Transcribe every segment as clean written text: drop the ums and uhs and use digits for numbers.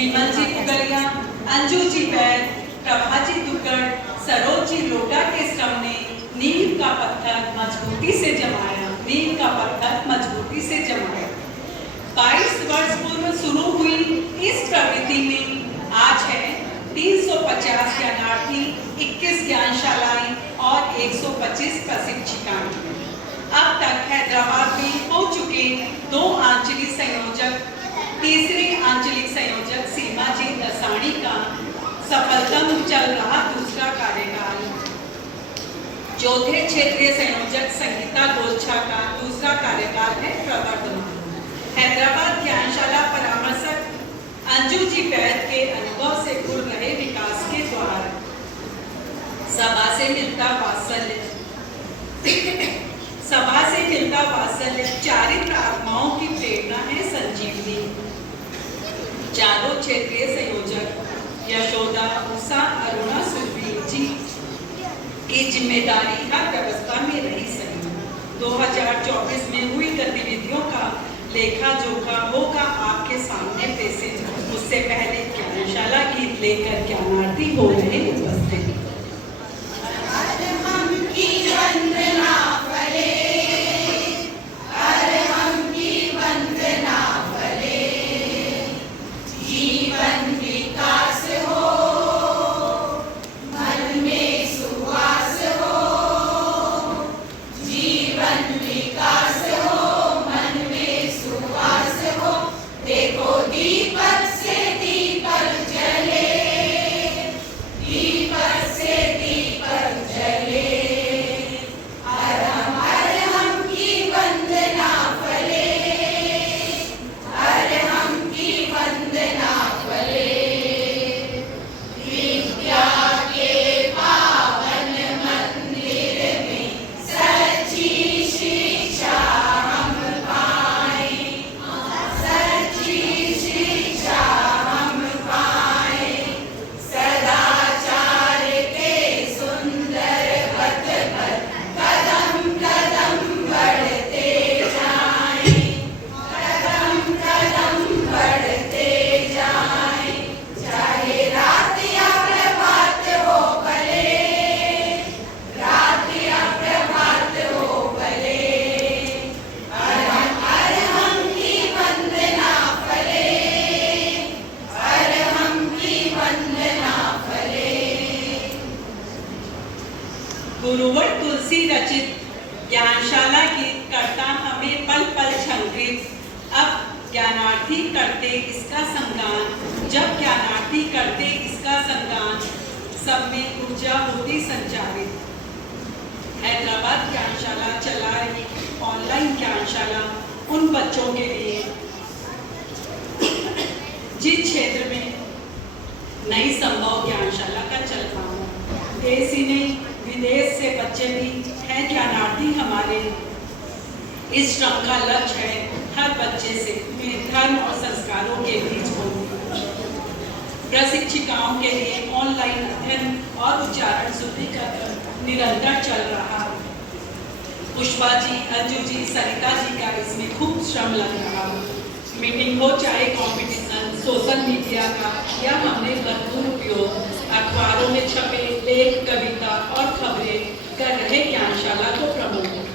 विमल जी पुगलिया, अंजू जी बैद, प्रभा जी दुग्गड़, सरोज जी लोटा के श्रम ने नींव का पत्थर मजबूती से जमाया, नींव का पत्थर मजबूती से जमाया। 22 वर्ष पूर्व शुरू हुई इस प्रवृत्ति में आज है 350 ज्ञानार्थी, 21 ज्ञानशालाएं और 125 प्रशिक्षिकाएं। अब तक हैदराबाद में हो चुके 2 आंचलिक संयोजक, तीसरे आंचलिक संयोजक सीमा जी दसाणी का सफलतम चल रहा दूसरा कार्यकाल, चौथे क्षेत्रीय संयोजक संगीता गोलछा का दूसरा कार्यकाल है प्रवर्तमान। हैदराबाद ज्ञानशाला परामर्शक अंजू जी बैद के अनुभव से खुल रहे विकास के द्वार, सभा से मिलता वात्सल्य, सभा से मिलता वात्सल्य, चारित्र आत्माओं की प्रेरणा है संजीवनी। चारों क्षेत्रीय संयोजक यशोदा, उषा, अरुणा, सुरभीर जी की जिम्मेदारी हर व्यवस्था में रही सही। 2024 में हुई गतिविधियों का लेखा जोखा होगा आपके सामने पेश। उससे पहले ज्ञानशाला गीत लेकर ज्ञानार्थी हो रहे उपस्थित। गुरुवर तुलसी रचित ज्ञानशाला गीत करता हमें पल पल झंकृत। अब ज्ञानार्थी करते इसका संगान, जब ज्ञानार्थी करते इसका संगान, सब में ऊर्जा होती संचारित। हैदराबाद ज्ञानशाला चला रही ऑनलाइन ज्ञानशाला उन बच्चों के लिए जिस क्षेत्र में नई संभव ज्ञानशाला का चल रहा हो। देश ही नहीं विदेश से बच्चे भी हैं ज्ञानार्थी हमारे। इस श्रम का लक्ष्य है हर बच्चे से धर्म और संस्कारों के बीच हो। प्रशिक्षिकाओं के लिए ऑनलाइन अध्ययन और उच्चारण शुद्धिकरण निरंतर चल रहा। पुष्पा जी, अंजू जी, सरिता जी का इसमें खूब श्रम लग रहा। मीटिंग हो चाहे कंपटीशन, सोशल मीडिया का या हमने भरपूर उपयोग, अखबारों में छपे लेख, कविता और खबरें कर रहे ज्ञानशाला को प्रमोट।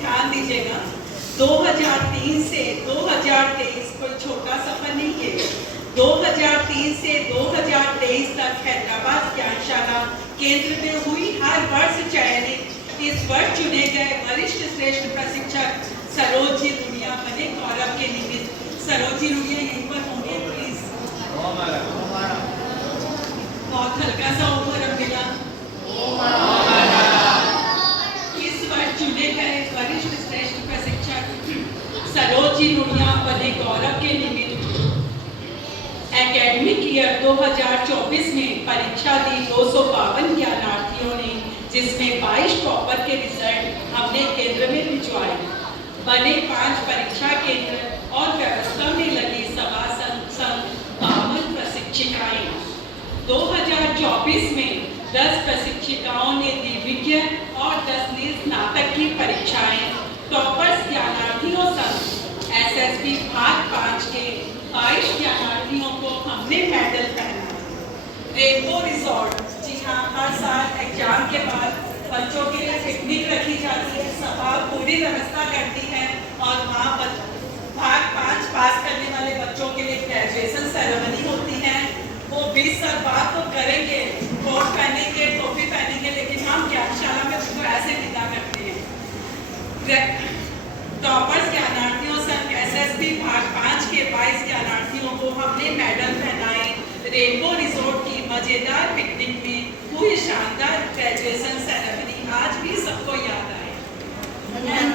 ध्यान दीजिएगा, 2003 से 2023 कोई छोटा सफर नहीं है। 2003 से 2023 तक हैदराबाद ज्ञानशाला केंद्र में हुई हर वर्ष चयनित इस वर्ष चुने गए वरिष्ठ श्रेष्ठ प्रशिक्षक सरोज जी रुड़िया बने गौरव के निमित्त। सरोज जी रुड़िया यहीं पर होंगे प्लीज। बहुत हल्का सा ओवर मिला। इस वर्ष चुने गए वरिष्ठ श्रेष्ठ प्रशिक्षक सरोज जी नुनिया बने गौरव के निमित्त एकेडमिक ईयर 2024 में परीक्षा दी 252 ज्ञानार्थियों ने, जिसमें 22 टॉपर के रिजल्ट हमने केंद्र में भिजवाए। बने 5 परीक्षा केंद्र और व्यवस्था में लगी सवा 52 प्रशिक्षिकाएं। 2024 में 10 प्रशिक्षिकाओं ने द्वितीय और 10 ने स्नातक की परीक्षाएं। टॉपर्स ज्ञानार्थियों संग एसएसबी भाग 5 के 22 ज्ञानार्थियों को हमने मेडल पहना। रेनबो रिजॉर्ट, जी हाँ, हर साल एग्जाम के बाद बच्चों के लिए पिकनिक रखी जाती है, सभा पूरी व्यवस्था करती है और वहाँ पर भाग 5 पास करने वाले बच्चों के लिए ग्रेजुएशन सेरेमनी होती है। वो 20 साल बाद तो करेंगे, कोट पहनेंगे, टोपी पहनेंगे, लेकिन हम ज्ञानशाला में उसको ऐसे विदा करते हैं। टॉपर्स ज्ञानार्थियों संग एसएसबी भाग 5 के 22 ज्ञानार्थियों को हमने मेडल पहनाए। रेनबो रिजॉर्ट की मजेदार पिकनिक में हुई शानदार ग्रेजुएशन सेरेमनी आज भी सबको याद आए।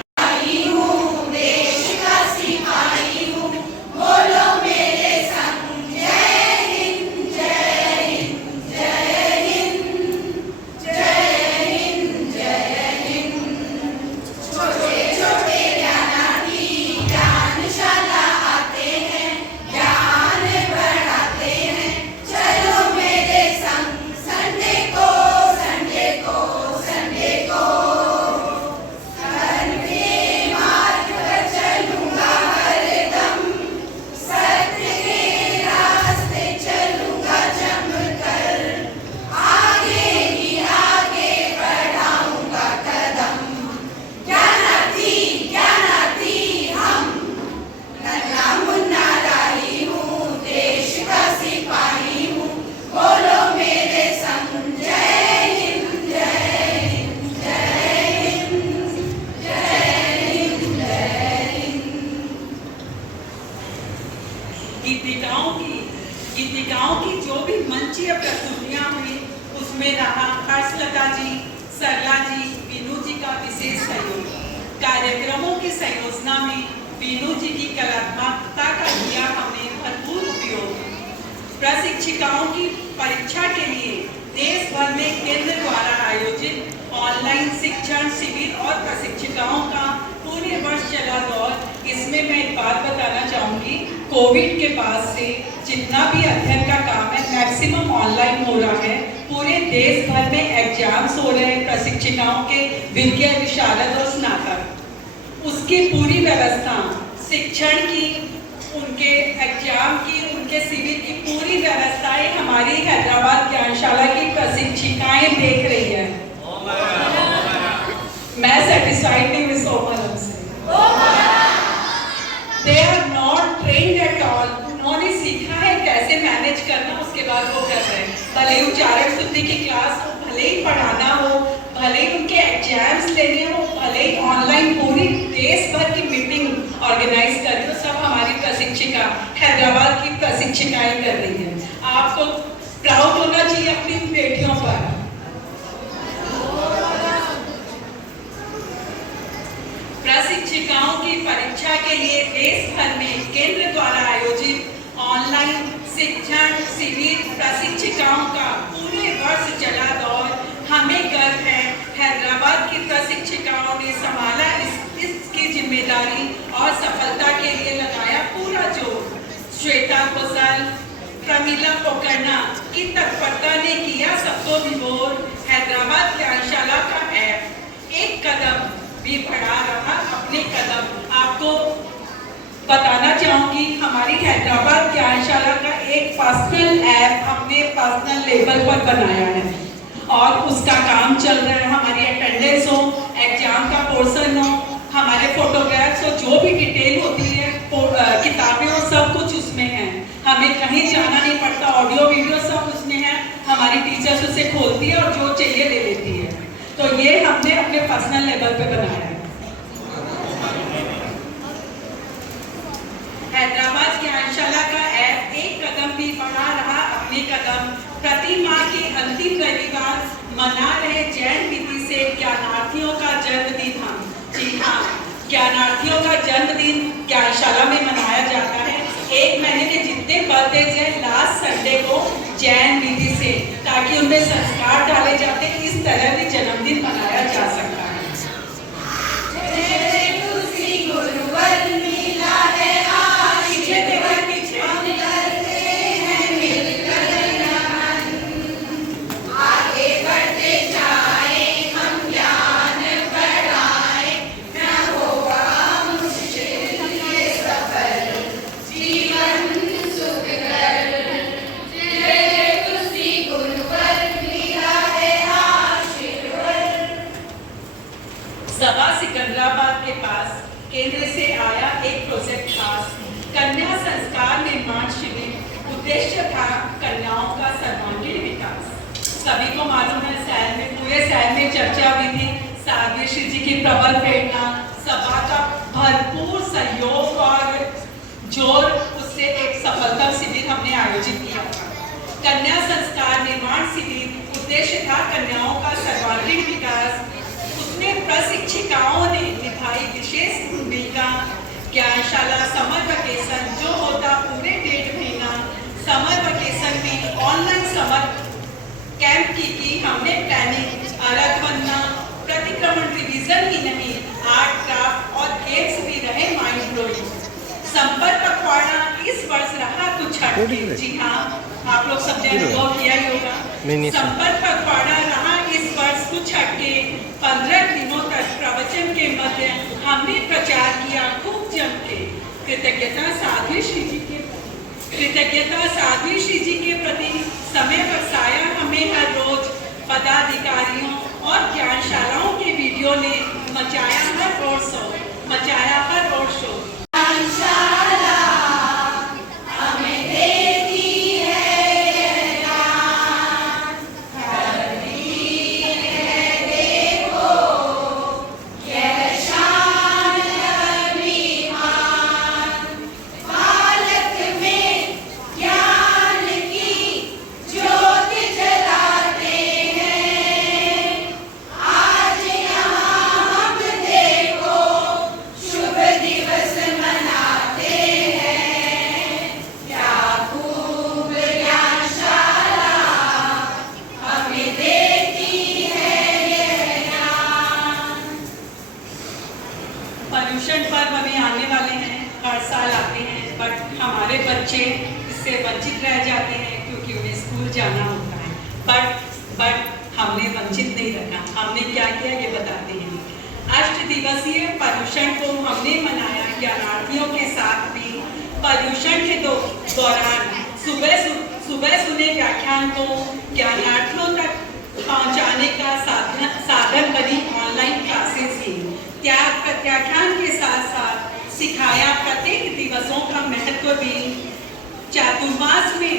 गीतिकाओं की जो भी मंचीय प्रस्तुतियां हुई उसमें रहा हर्षलता जी, सरला जी, बीनू जी का विशेष सहयोग। कार्यक्रमों की संयोजना में बीनू जी की कलात्मकता का किया हमने भरपूर उपयोग। प्रशिक्षिकाओं की परीक्षा के लिए देश भर में केंद्र द्वारा आयोजित ऑनलाइन शिक्षण शिविर और प्रशिक्षिकाओं का पूरे वर्ष चला दौर। इसमें मैं एक बात बताना चाहूँगी, कोविड के बाद से जितना भी अध्ययन का काम है मैक्सिमम ऑनलाइन हो रहा है। पूरे देश भर में एग्जाम्स हो रहे हैं प्रशिक्षिकाओं के, विज्ञ, विशारद और स्नातक। उसकी पूरी व्यवस्था, शिक्षण की, उनके एग्जाम की, उनके शिविर की पूरी व्यवस्थाएं हमारी हैदराबाद ज्ञानशाला की प्रशिक्षिकाएं देख रही है। मैं सेटिस्फाइड नहीं हुई सोमवार से। They are not trained at all. उन्होंने सीखा है कैसे मैनेज करना, उसके बाद वो कर रहे हैं। भले ही उच्चारण शुद्धि की क्लास हो, भले ही पढ़ाना हो, भले ही उनके एग्जाम्स लेने हो, भले ही ऑनलाइन पूरी देश भर की मीटिंग ऑर्गेनाइज कर रही हो, सब हमारी प्रशिक्षिका हैदराबाद की प्रशिक्षिकाएं कर रही हैं। आपको प्राउड होना चाहिए अपनी बेटियों पर। प्रशिक्षिकाओं की परीक्षा के लिए देश भर में केंद्र द्वारा आयोजित ऑनलाइन शिक्षण शिविर प्रशिक्षिकाओं का पूरे वर्ष चला दौर हमें गर्व है। हैदराबाद की प्रशिक्षिकाओं ने संभाला इसकी जिम्मेदारी और सफलता के लिए लगाया पूरा जोर। श्वेता कुशल, प्रमिला पोकरना की तत्परता ने किया सबको विभोर। हैदराबाद ज्ञानशाला का ऐप एक कदम भी बढ़ा रहा अपने कदम। आपको बताना चाहूंगी, हमारी हैदराबाद ज्ञानशाला का एक पर्सनल ऐप हमने पर्सनल लेवल पर बनाया है और उसका काम चल रहा है। हमारी अटेंडेंस हो, एग्जाम का पोर्शन हो, हमारे फोटोग्राफ्स हो, जो भी डिटेल होती है, किताबें हो, सब कुछ उसमें है। हमें कहीं जाना नहीं पड़ता, ऑडियो वीडियो सब उसमें है। हमारी टीचर्स उसे खोलती है और जो चाहिए ले लेती है। तो ये हमने अपने पर्सनल लेवल पे बनाया है। हैदराबाद ज्ञानशाला का ऐप एक कदम भी बढ़ा रहा अपने अपने कदम प्रति माह के अंतिम रविवार मना रहे जैन विधि से ज्ञानार्थियों का जन्मदिन। हम जी हाँ, ज्ञानार्थियों का जन्मदिन ज्ञानशाला में मनाया जाता है। एक महीने के जितने बर्थडे हैं लास्ट संडे को जैन विधि से, ताकि उनमें संस्कार डाले जाते, इस तरह भी जन्मदिन मनाया जा सकता है। सभा सिकंदराबाद के पास केंद्र से आया एक प्रोजेक्ट खास कन्या संस्कार निर्माण शिविर। उद्देश्य था कन्याओं का सर्वांगीण विकास। सभी को मालूम है शहर में, पूरे शहर में चर्चा हुई थी साध्वी श्री जी की प्रबल प्रेरणा, सभा का भरपूर सहयोग और जोर, उससे एक सफलतम शिविर हमने आयोजित किया था। कन्या संस्कार निर्माण शिविर उद्देश्य था कन्याओं का सर्वांगीण विकास। उसमें प्रशिक्षिकाओं ने निभाई विशेष भूमिका। ज्ञानशाला समर वेकेशन जो होता पूरे 1.5 महीना, समर वेकेशन में ऑनलाइन समर कैंप की हमने प्लानिंग। अर्घ वंदना, प्रतिक्रमण, रिवीजन ही नहीं, आर्ट क्राफ्ट और गेम्स भी रहे माइंड ब्लोइंग। संपर्क पखवाड़ा इस वर्ष रहा कुछ हटके। जी हाँ, आप लोग सबने अनुभव किया ही होगा। संपर्क पखवाड़ा रहा इस वर्ष कुछ हटके। 15 दिनों तक प्रवचन के मध्य हमने प्रचार किया खूब जम के। कृतज्ञता साध्वी श्री जी के प्रति समय बरसाया हमें हर रोज। पदाधिकारियों और ज्ञानशालाओं के वीडियो ने मचाया हर और शो। पर्यूषण पर्व अभी आने वाले हैं, हर साल आते हैं, बट हमारे बच्चे इससे वंचित रह जाते हैं क्योंकि उन्हें स्कूल जाना होता है। बट हमने वंचित नहीं रखा। हमने क्या किया ये बताते हैं। 8 दिवसीय पर्यूषण को हमने मनाया ज्ञानार्थियों के साथ भी। पर्यूषण के दौरान सुबह सुने व्याख्यान को ज्ञानार्थियों तक पहुंचाने का साधन बनी ऑनलाइन क्लासेस ही। त्याग प्रत्याख्यान के साथ साथ सिखाया प्रत्येक दिवसों का महत्व भी। चातुर्मास में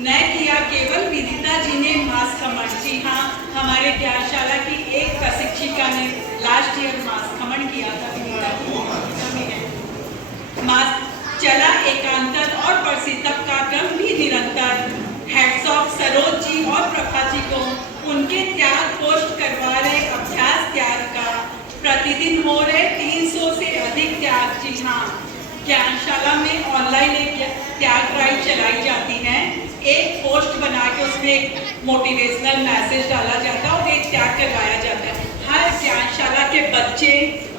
न किया केवल विदिता जी ने मास खमन। जी हाँ, हमारे ज्ञानशाला की एक प्रशिक्षिका ने लास्ट ईयर मास खमन किया था। मास चला एकांतर और प्रसिद्धप का क्रम भी निरंतर। हैट्स ऑफ सरोज जी और प्रभा जी को उनके त्याग पोस्ट करवा रहे अभ्यास त्याग का। प्रतिदिन हो रहे 300 से अधिक त्याग। जी हाँ, ज्ञानशाला में ऑनलाइन एक त्याग ड्राइव चलाई जाती है। एक पोस्ट बना के उसमें एक मोटिवेशनल मैसेज डाला जाता है और एक त्याग करवाया जाता है। हर ज्ञानशाला के बच्चे,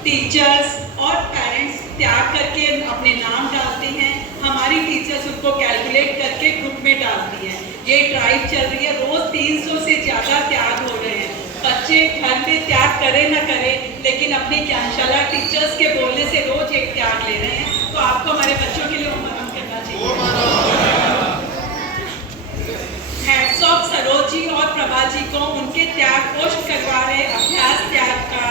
टीचर्स और पेरेंट्स त्याग करके अपने नाम डालते हैं। हमारी टीचर्स उनको कैलकुलेट करके ग्रुप में डालती है। ये ड्राइव चल रही है, रोज 300 से ज़्यादा त्याग हो रहे हैं। बच्चे घर में त्याग करे न करे, लेकिन अपनी ज्ञानशाला टीचर्स के बोलने से रोज एक त्याग ले रहे हैं। तो आपको हमारे बच्चों के लिए उम्मीद करना चाहिए। हैट्स ऑफ सरोज जी और प्रभा जी को उनके त्याग पोस्ट करवा रहे अभ्यास त्याग का।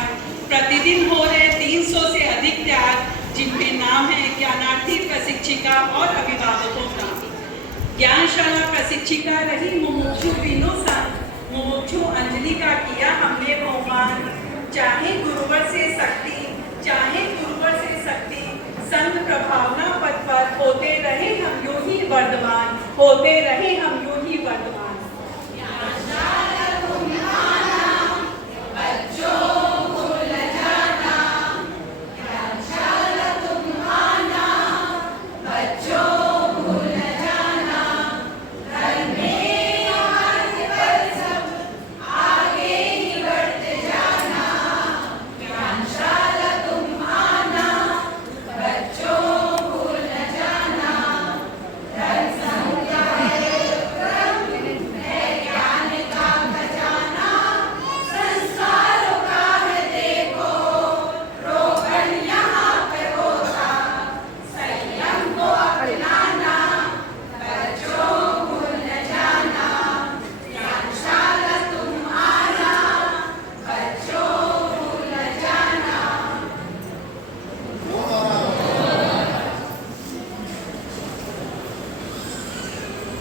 प्रतिदिन हो रहे 300 से अधिक त्याग, जिनमें नाम है ज्ञानार्थी, प्रशिक्षिका और अभिभावकों का। ज्ञानशाला प्रशिक्षिका रही मुमुक्षु अंजलि का किया हमने बहुमान। चाहे गुरुवर से शक्ति संत प्रभावना पथ पर होते रहे हम यूं ही वर्धमान, होते रहे हम यूं ही वर्धमान।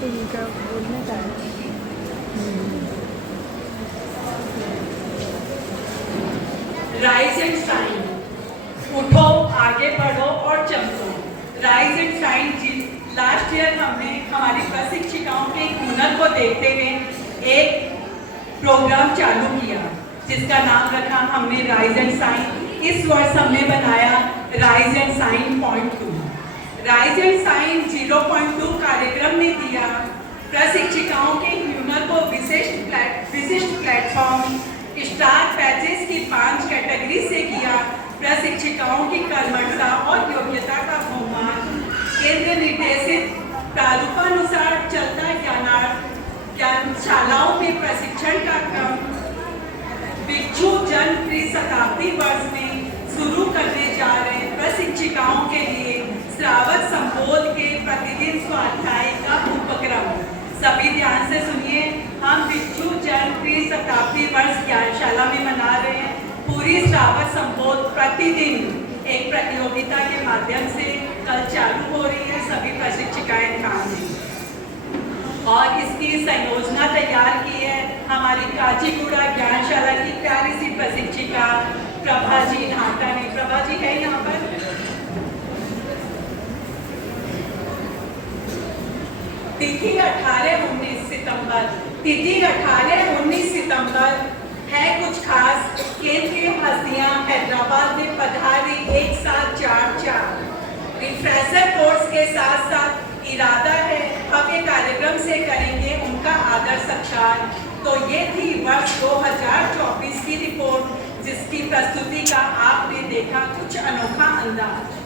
इनका बोलना चाहिए। राइज एंड शाइन, उठो, आगे बढ़ो और चमको। राइज एंड शाइन जी, लास्ट ईयर हमने हमारी प्रशिक्षिकाओं के हुनर को देखते हुए एक प्रोग्राम चालू किया जिसका नाम रखा हमने राइज एंड शाइन। इस वर्ष हमने बनाया rise and shine .2। Rise and shine 0.2 कार्यक्रम ने दिया प्रशिक्षिकाओं के हुनर को विशिष्ट प्लेटफॉर्म स्टार पैचेस की 5 कैटेगरी से किया। प्रशिक्षिकाओं की कर्मठता और योग्यता का बहुमान, केंद्र निर्देशित प्रारूपानुसार चलता ज्ञानशालाओं में प्रशिक्षण का क्रम भिक्षु जन त्रिशताब्दी वर्ष में शुरू करने जा रहे प्रशिक्षिकाओं के लिए श्रावक संबोध के प्रतिदिन स्वाध्याय का उपक्रम। सभी ध्यान से सुनिए, हम भिक्षु जन त्रिशताब्दी वर्ष ज्ञानशाला में मना रहे हैं। पूरी श्रावक संबोध प्रतिदिन एक प्रतियोगिता के माध्यम से कल चालू हो रही है। सभी प्रशिक्षिकाएं ध्यान दें। और इसकी संयोजना तैयार की है हमारी काचीगुड़ा ज्ञानशाला की प्यारी सी प्रशिक्षिका प्रभा जी नाटा ने। प्रभा जी है यहाँ पर। तिथि 18-19 सितंबर, तिथि 18-19 सितंबर है कुछ खास। केंद्रीय हस्तियां हैदराबाद में पधारी 1744। रिफ्रेशर कोर्स के साथ साथ इरादा है भव्य कार्यक्रम से करेंगे उनका आदर सत्कार। तो ये थी वर्ष 2024 की रिपोर्ट जिसकी प्रस्तुति का आपने देखा कुछ अनोखा अंदाज।